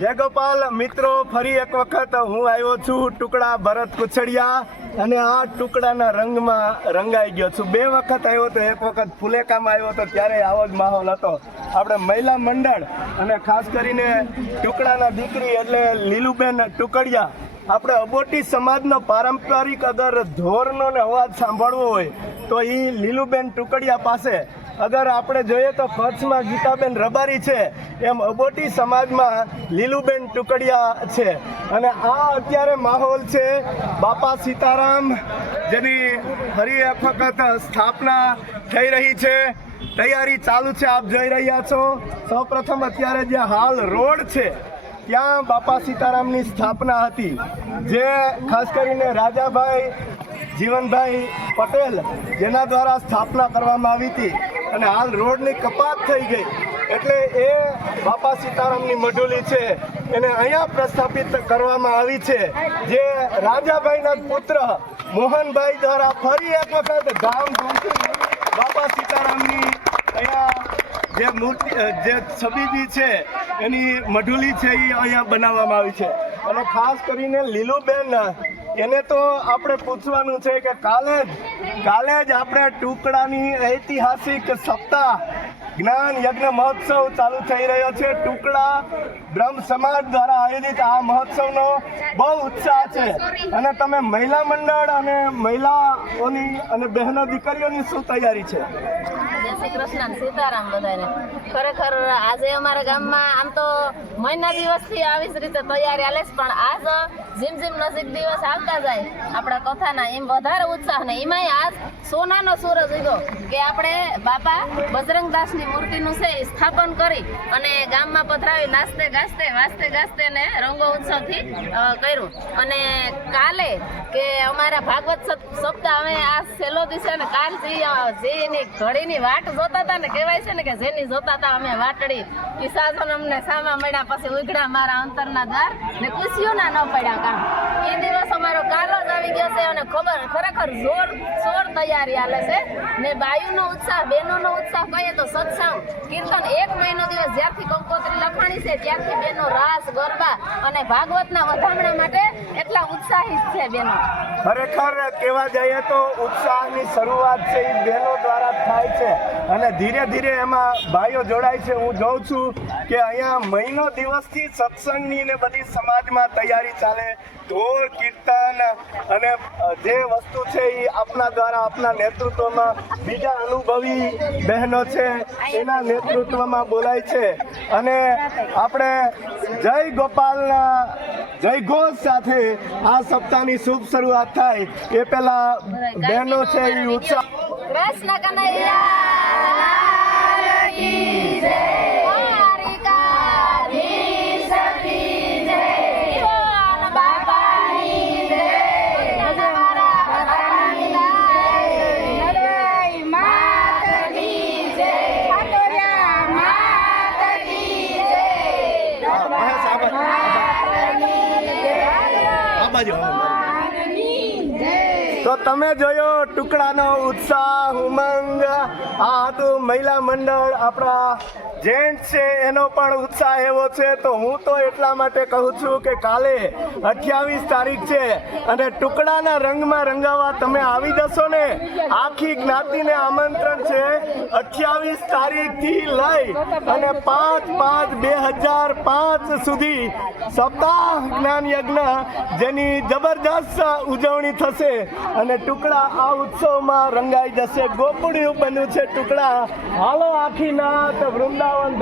જય ગોપાલ, મિત્રો, ફરી એક વખત હું આવ્યો છું ટુકડા ભરત કુછડિયા અને આ ટુકડાના રંગમાં રંગાઈ ગયો છું. બે વખત આવ્યો તો એક વખત ફુલેકામાં આવ્યો તો ત્યારે આવો જ માહોલ હતો. આપણે મહિલા મંડળ અને ખાસ કરીને ટુકડાના દીકરી એટલે લીલુબેન ટુકડિયા, આપણે અબોટી સમાજનો પારંપરિક અગર ધોરનો અવાજ સાંભળવો હોય તો એ લીલુબેન ટુકડિયા પાસે અગર આપણે જોઈએ તો કચ્છમાં ગીતાબેન રબારી છે, એમ અબોટી સમાજમાં લીલુબેન ટુકડિયા છે. અને આ અત્યારે માહોલ છે બાપા સીતારામ, જેની ફરી વખત સ્થાપના થઈ રહી છે. તૈયારી ચાલુ છે, આપ જોઈ રહ્યા છો. સૌપ્રથમ અત્યારે જે હાલ રોડ છે, ત્યાં બાપા સીતારામની સ્થાપના હતી. જે ખાસ કરીને રાજાભાઈ જીવનભાઈ પટેલ, જેના દ્વારા સ્થાપના કરવામાં આવી હતી. અને હાલ રોડની કપાત થઈ ગઈ. એટલે એ બાપા સીતારામની મઢુલી છે. એને અહીંયા પ્રસ્થાપિત કરવામાં આવી છે. જે રાજાભાઈના પુત્ર મોહનભાઈ દ્વારા ફરી એક વખત ધામધૂમથી બાપા સીતારામની અહીંયા જે મૂર્તિ જે છબીજી છે, એની મઢુલી છે એ અહીંયા બનાવવામાં આવી છે. અને ખાસ કરીને લીલુબેન એને તો આપણે પૂછવાનું છે કે કાલે જ કાલે જ આપણે ટુકડાની ઐતિહાસિક સપ્તાહ, જ્ઞાન યજ્ઞ મહોત્સવ ચાલુ થઈ રહ્યો છે. ટુકડા બ્રહ્મ સમાજ દ્વારા આયોજિત આ મહોત્સવનો બહુ ઉત્સાહ છે. અને તમે મહિલા મંડળ અને મહિલાઓની અને બહેનો દીકરીઓની શું તૈયારી છે? જય શ્રી કૃષ્ણ સીતારામ બધાને. ખરેખર આજે અમારા ગામમાં આમ તો મહિના દિવસથી આવી જ રીતે તૈયારી હાલે પણ આજ જીમ જીમ નજીક દિવસ આવતા જાય, આપણા કથાના એમ વધારે ઉત્સાહ ને એમાંય આજ સોનાનો સૂરજ ઉગ્યો કે આપણે બાપા બજરંગદાસની મૂર્તિનું છે સ્થાપન કરી અને ગામમાં પધરાવી નાસ્તે ગાસ્તે, વાસ્તે ગાસ્તે ને રંગો ઉત્સવથી કર્યું. અને કાલે કે અમારા ભાગવત સપ- સપ્તાહ અમે સેલો દિવસે ને કાલ જે અ, જે એની ઘડીની વાટ જોતા હતા ને કહેવાય છે ને કે જેની જોતા હતા અમે વાટડી. સાધન અમને સામા મળ્યા પછી ઉઘડા મારા અંતરના દ્વાર ને ખુશીઓના ન પડ્યા કામ. એ દિવસ અમારો કાલ જ આવી ગયો છે અને ખબર ખરેખર જોર તૈયારી હાલે છે. ને બાયુનો ઉત્સાહ, બહેનોનો ઉત્સાહ કહીએ તો સત્સંગ. કીર્તન એક મહિનો દિવસ જ્યારથી કંકોત્રી લખાણી છે, ત્યારથી બેનો રાસ, ગરબા અને ભાગવતના વધામણા માટે એટલા ઉત્સાહિત છે બેનો. ખરેખર કહેવા જઈએ તો ઉત્સાહની શરૂઆત છે એ બહેનો દ્વારા થાય છે. અને ધીરે ધીરે એમાં ભાઈઓ જોડાય છે. હું જોઉં છું કે અહીંયા મહિનો દિવસથી સત્સંગની ને બધી સમાજમાં તૈયારી ચાલે. ઢોર કીર્તન અને જે વસ્તુ છે એ આપના દ્વારા આપના નેતૃત્વમાં બીજા અનુભવી બહેનો છે, એના નેતૃત્વમાં બોલાય છે. અને આપણે જય ગોપાલના, જય ઘોષ સાથે આ સપ્તાહની શુભ શરૂઆત થાય. એ પહેલા બહેનો છે, એ ઉત્સાહ કૃષ્ણ કનૈયા બાજુ તો તમે જોયો ટુકડાનો ઉત્સાહ ઉમંગ આ હતું મહિલા મંડળ આપણા જેન્ટ્સ છે, એનો પણ ઉત્સાહ એવો છે, તો હું તો એટલા માટે કહું છું કે કાલે અઠ્યાવીસ તારીખ છે અને ટુકડાના રંગમાં રંગાવા તમે આવી જશો ને, આખી જ્ઞાતિને આમંત્રણ છે, અઠ્યાવીસ તારીખથી લઈ અને પાંચ પાંચ બે હજાર પાંચ સુધી સપ્તાહ જ્ઞાન યજ્ઞ જેની જબરદસ્ત ઉજવણી થશે અને ટુકડા આ ઉત્સવમાં રંગાઈ જશે. ગોપડિયું બન્યું છે ટુકડા. હાલો આખી નાથ વૃંદાવન down.